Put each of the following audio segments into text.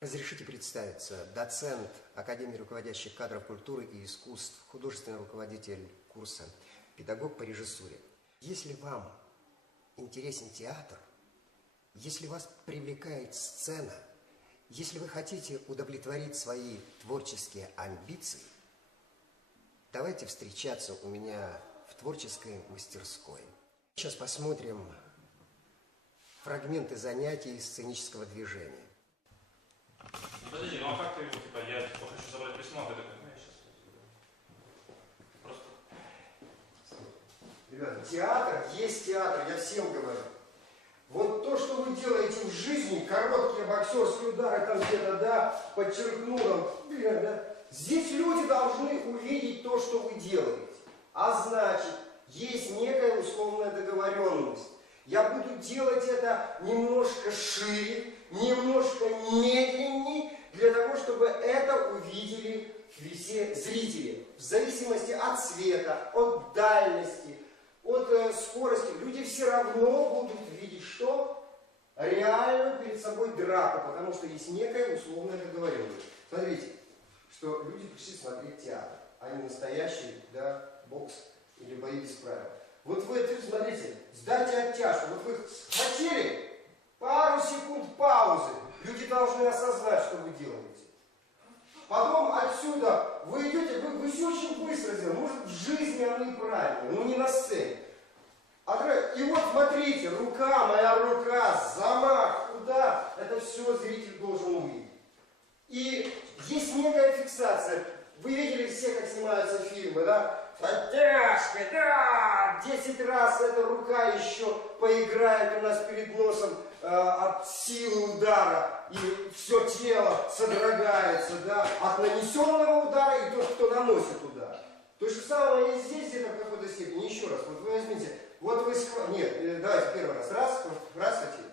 Разрешите представиться. Доцент Академии руководящих кадров культуры и искусств, художественный руководитель курса, педагог по режиссуре. Если вам интересен театр, если вас привлекает сцена, если вы хотите удовлетворить свои творческие амбиции, давайте встречаться у меня в творческой мастерской. Сейчас посмотрим фрагменты занятий сценического движения. Подожди, ну а как ты его, типа, я типа, хочу забрать письмо, а ты такой, ну я сейчас Просто... Ребята, театр есть театр, я всем говорю. Вот то, что вы делаете в жизни, короткие боксерские удары там где-то, да, подчеркнул да, здесь люди должны увидеть то, что вы делаете. А значит, есть некая условная договоренность. Я буду делать это немножко шире, немножко медленнее, для того, чтобы это увидели все зрители. В зависимости от цвета, от дальности, от э, скорости. Люди все равно будут видеть что? Реальную перед собой драку, потому что есть некая условная договоренность. Смотрите, что люди пришли смотреть театр, а не настоящий да, бокс или бои без правил. Вот вы, смотрите, сдайте оттяжку. Вот вы хотели пару секунд паузы. Люди должны осознать, что вы делаете. Потом отсюда вы идете, вы, вы все очень быстро сделали. Может, в жизни оно неправильно, но не на сцене. И вот смотрите, рука, моя рука, замах, куда, это все зритель должен увидеть. И есть некая фиксация. Вы видели все, как снимаются фильмы, да? Подтяжка, да! Десять раз эта рука еще поиграет у нас перед носом от силы удара, и все тело содрогается, да? От нанесенного удара и тот, кто наносит удар. То же самое и здесь где-то в какой-то степени. Еще раз, вот вы возьмите, вот вы схватили, нет, э, давайте первый раз, раз, раз хотели.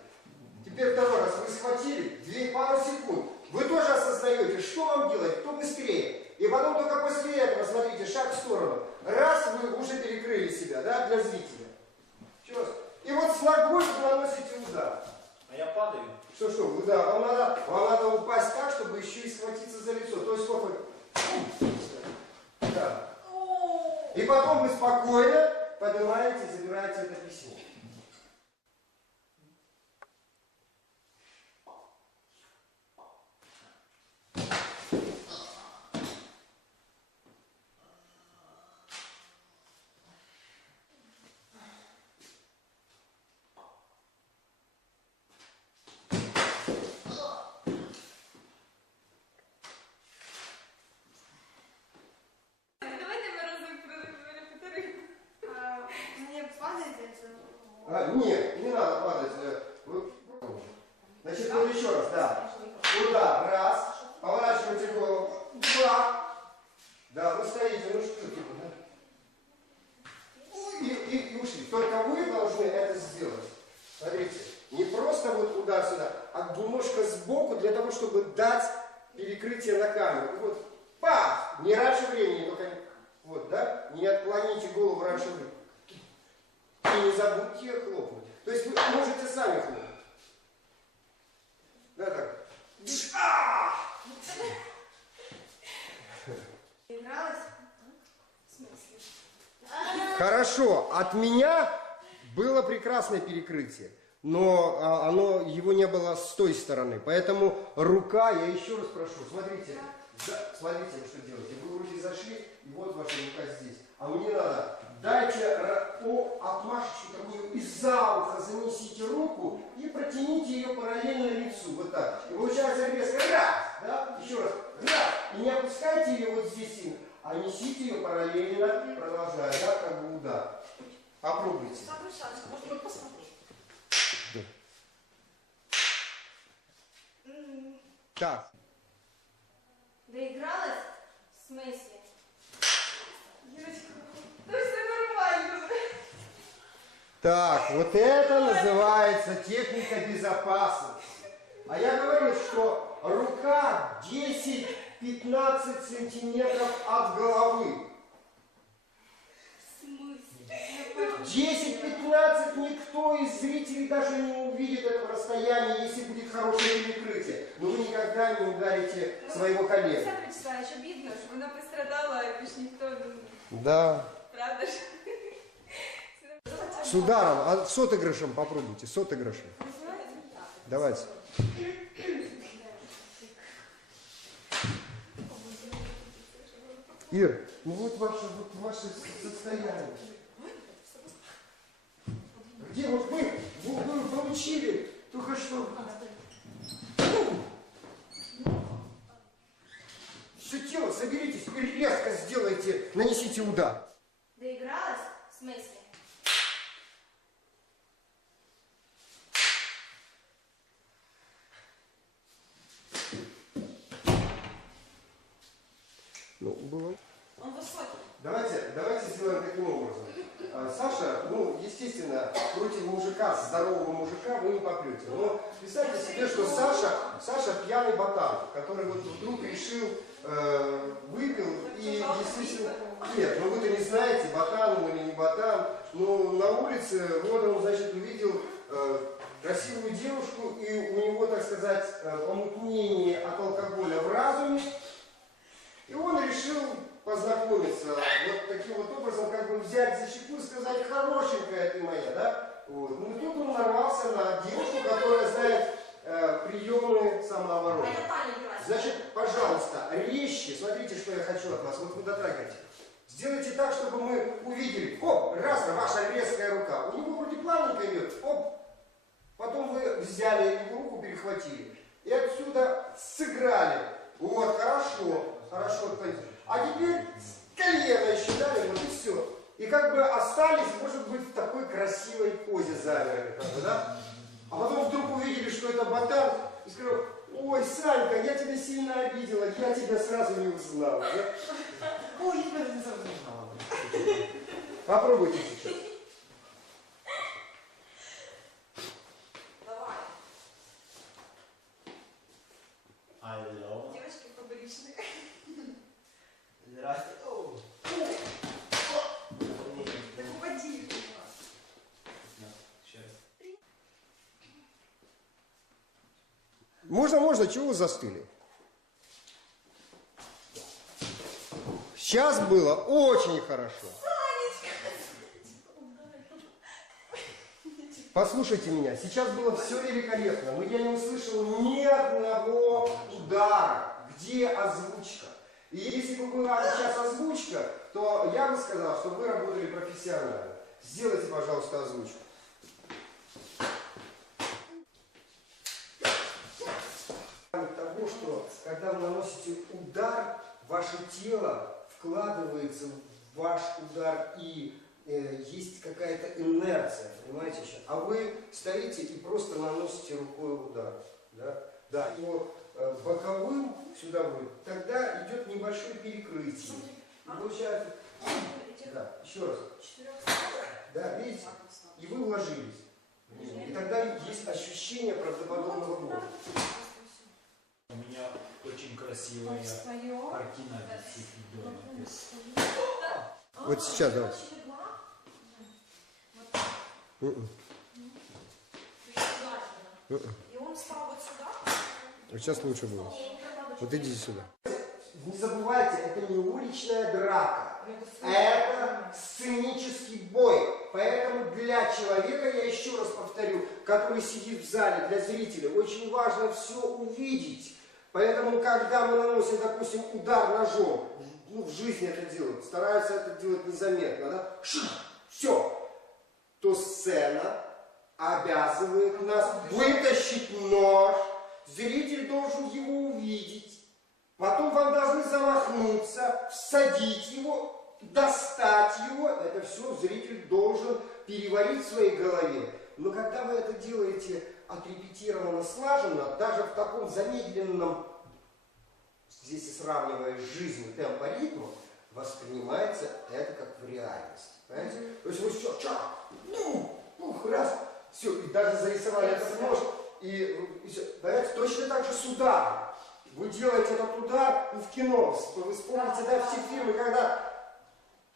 Теперь второй раз вы схватили, две пару секунд. Вы тоже осознаете, что вам делать, кто быстрее. И потом только после этого, смотрите, шаг в сторону. Раз, вы уже перекрыли себя, да, для зрителя. Еще раз. И вот с ногой вы наносите удар. Падаю. Что, что, вы, да, вам надо, вам надо упасть так, чтобы еще и схватиться за лицо. То есть, вы... Да. И потом вы спокойно поднимаете и забираете это письмо. Давайте ми разом перепетируємо. Мне падает это? А, нет, не надо падать. э, Значит, вот еще раз, да. Удар, раз. Поворачивайте голову. Два. Да, вы стоите, ну что, типа, да? И, и, и ушли. Только вы должны это сделать. Смотрите, не просто вот удар сюда, а немножко сбоку для того, чтобы дать перекрытие на камеру. Вот, пах! Не раньше времени, только вот, да? Не отклоните голову раньше времени. И не забудьте хлопнуть. То есть вы можете сами хлопнуть. Да, так. А! Игралась? В смысле? Хорошо, от меня было прекрасное перекрытие, но а, оно, его не было с той стороны. Поэтому рука, я еще раз прошу, смотрите, да, смотрите, вы что делаете. Вы вроде зашли, и вот ваша рука здесь. А мне надо, дайте о, отмашечку такую из-за уха, занесите руку и протяните ее параллельно лицу, вот так. И получается резко, раз, да, еще раз, раз. И не опускайте ее вот здесь сильно, а несите ее параллельно, продолжая, да, как бы удар. Попробуйте. Самый шанс, может быть, посмотреть. М, Так. Доигралась? В смысле? Юрочка, ну все нормально. Так, вот это называется техника безопасности. А я говорил, что рука 10-15 сантиметров от головы. В смысле? 10-15 никто из зрителей даже не увидит этого расстояния, если будет хорошее перекрытие. Но вы никогда не ударите своего коллегу. Олександр Вячеславович, обідно ж, вона пострадала, і більш ніхто, ну, Да. правда ж? С ударом, а с отыгрышем попробуйте, с отыгрышем. Давайте. Ир, ну вот ваше, вот ваше состояние. Где вот вы, вы, вы получили только что... Все тело, соберитесь и резко сделайте, нанесите удар. Доигралась? В смысле? Ну, было. Он высокий. Давайте, давайте сделаем таким образом. А, Саша, ну, естественно, против мужика, здорового мужика вы не попрете. Но представьте себе, что Саша, Саша пьяный ботан, который вот вдруг решил, э, выпил и, естественно... Нет, ну вы-то не знаете, ботан он или не ботан. Но на улице вот он, значит, увидел э, красивую девушку, и у него, так сказать, э, помутнение от алкоголя в разуме, и он решил познакомиться вот таким вот образом, как бы взять за щеку и сказать, хорошенькая ты моя, да? Вот. Ну и тут он нарвался на девушку, которая знает э, приемы самообороны. Значит, пожалуйста, резче, смотрите, что я хочу от вас, вот вы дотрагиваете. Сделайте так, чтобы мы увидели, оп, раз, ваша резкая рука. У него вроде плавненько идет, оп, потом вы взяли его руку, перехватили. И отсюда сыграли. Вот, хорошо, хорошо. А теперь колено еще дали, вот и все. И как бы остались, может быть, в такой красивой позе замерли, как бы, да? А потом вдруг увидели, что это ботан, и сказали, ой, Санька, я тебя сильно обидела, я тебя сразу не узнала. да?» Ой, я тебя не сразу узнала. Попробуйте сейчас. Давай. Алло. Девочки фабричные. Здравствуйте. О. Так упади. Еще раз. Можно, можно, чего вы застыли? Сейчас было очень хорошо. Послушайте меня, сейчас было все великолепно, но я не услышал ни одного удара. Где озвучка? И если бы была сейчас озвучка, то я бы сказал, что вы работали профессионально. Сделайте, пожалуйста, озвучку. того, что когда вы наносите удар, ваше тело вкладывается в ваш удар и э, есть какая-то инерция, понимаете еще? А вы стоите и просто наносите рукой удар. Да? Да, его э, боковым сюда будет, тогда идет небольшое перекрытие. И получается, да, еще раз, да, видите? И вы вложились. И тогда есть ощущение правдоподобного боя. У меня очень красивая картина висит. Вот сейчас давайте. Мгм. Мгм. И он встал вот сюда. Вот сейчас лучше было. Вот идите сюда. Не забывайте, это не уличная драка. Это сценический бой. Поэтому для человека, я еще раз повторю, который сидит в зале, для зрителя, очень важно все увидеть. Поэтому, когда мы наносим, допустим, удар ножом, ну, в жизни это делают, стараются это делать незаметно, да? Все. То сцена обязывает нас вытащить нож. Зритель должен его увидеть. Потом вам должны замахнуться, всадить его, достать его. Это все зритель должен переварить в своей голове. Но когда вы это делаете отрепетированно, слаженно, даже в таком замедленном, здесь и сравнивая с жизнью темпа ритма, воспринимается это как в реальности. Понимаете? То есть вы все, чак, ну, ух, раз, все, и даже зарисовали этот нож, и, и всё. Понимаете, точно так же с ударом. Вы делаете этот удар ну, в кино. Вы вспомните, да, все фильмы, когда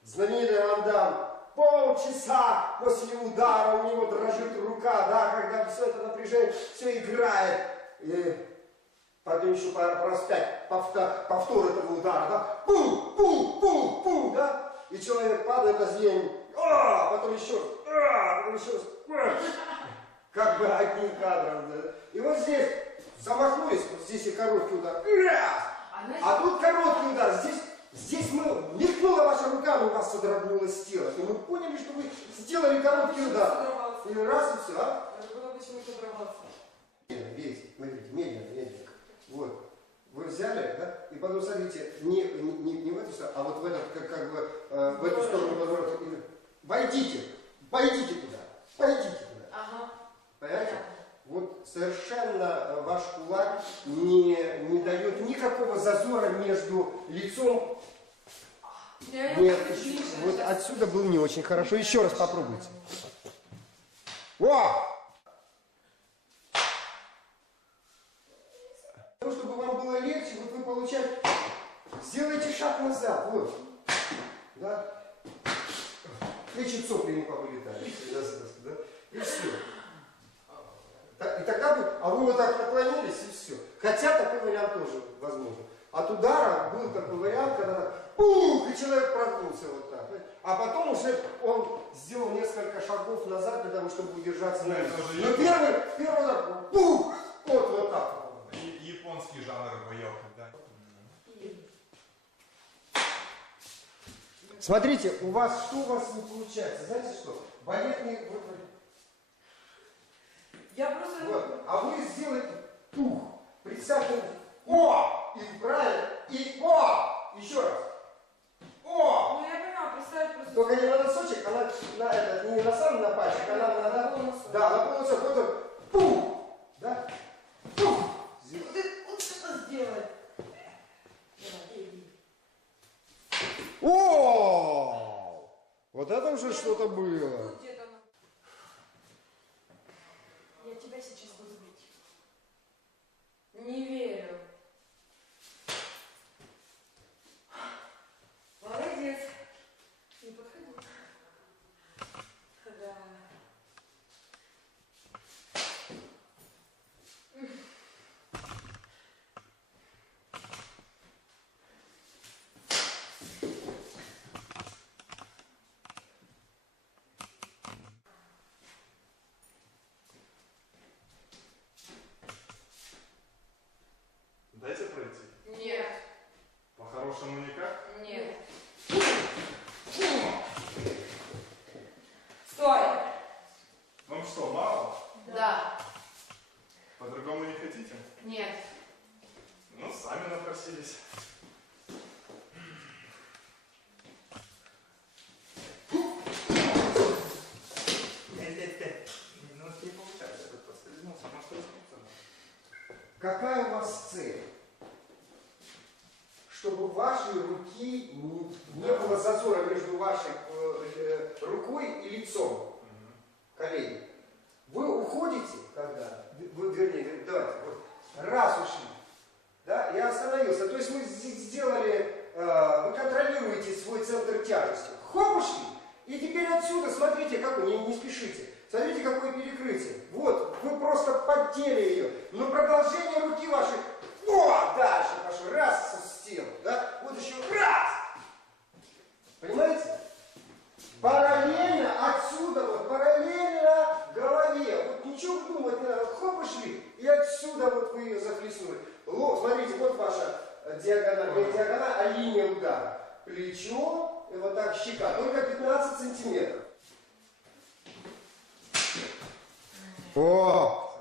знаменитый Ван Дам полчаса после удара у него дрожит рука, да, когда все это напряжение, все играет. И потом еще раз пять повтор, повтор этого удара, да, пу, пу, пу, пу, да, и человек падает на землю, а, потом еще раз, а, потом еще раз, а. как бы одним кадром, да. И вот здесь замахнулись, вот здесь и короткий удар, раз, а тут короткий удар, здесь, здесь мы, мелькнула ваша рука, но у вас содрогнулось тело, и мы поняли, что вы сделали короткий удар, и раз, и все, а? Медленно, видите, смотрите, медленно, медленно. Вот. Вы взяли, да, и потом смотрите, не, не, не, в эту сторону, а вот в этот, как, как бы, э, в эту сторону. И Войдите, пойдите туда, пойдите туда. Ага. Понимаете? Вот совершенно э, ваш кулак не, не дает никакого зазора между лицом. Нет, вот отсюда был не очень хорошо. Еще раз попробуйте. О! Чтобы вам было легче, вот вы получаете, сделайте шаг назад, вот, да, плечи цопли не повылетали, да, и все. И тогда вы, а вы вот так наклонились, и все. Хотя такой вариант тоже возможен. От удара был такой вариант, когда пух, и человек прогнулся вот так. А потом уже он сделал несколько шагов назад для того, чтобы удержаться на месте. Но первый, первый удар, пух, вот, вот так. Японский жанр боев, да. Смотрите, у вас что у вас не получается? Знаете что? Балетный... Вот, Я просто... вот. А вы сделаете пух. Представьте, о! И правильно, и о! Еще раз. О! Ну я понимаю, представить просто... Только не на носочек, а на, этот, не на самый на пальчик, а на, на, на, да, на полносок. Вот он, пух! Да? Пух! Вот это- вот это сделай. О! Вот это уже что-то было. Тут где-то... Я тебя сейчас буду бить. Не верю. Молодец. Не подходи. Да. Дайте пройти. Нет. По-хорошему никак. Нет. Стой. Вам что, мало? Да. По-другому не хотите? Нет. Ну, сами напросились. Ну, не получается, тут подскользнулся, может, распутаться. Какая у вас цель? Чтобы вашей руки не, было зазора между вашей э, э, рукой и лицом, коллеги. Вы уходите, когда, вы, вернее, давайте, вот, раз ушли, да, и остановился. То есть мы сделали, э, вы контролируете свой центр тяжести. Хоп, ушли. И теперь отсюда, смотрите, как вы, не, не спешите. Смотрите, какое перекрытие. Вот, вы просто поддели Но продолжение руки вашей, о, дальше пошло, раз с тем, да, вот еще раз. Понимаете? Параллельно отсюда, вот параллельно голове. Вот ничего думать не надо. Хоп, и шли. И отсюда вот вы ее захлестнули. Лоб, смотрите, вот ваша э, диагональ, не диагональ, а линия удара. Плечо, и вот так щека, только 15 сантиметров. О,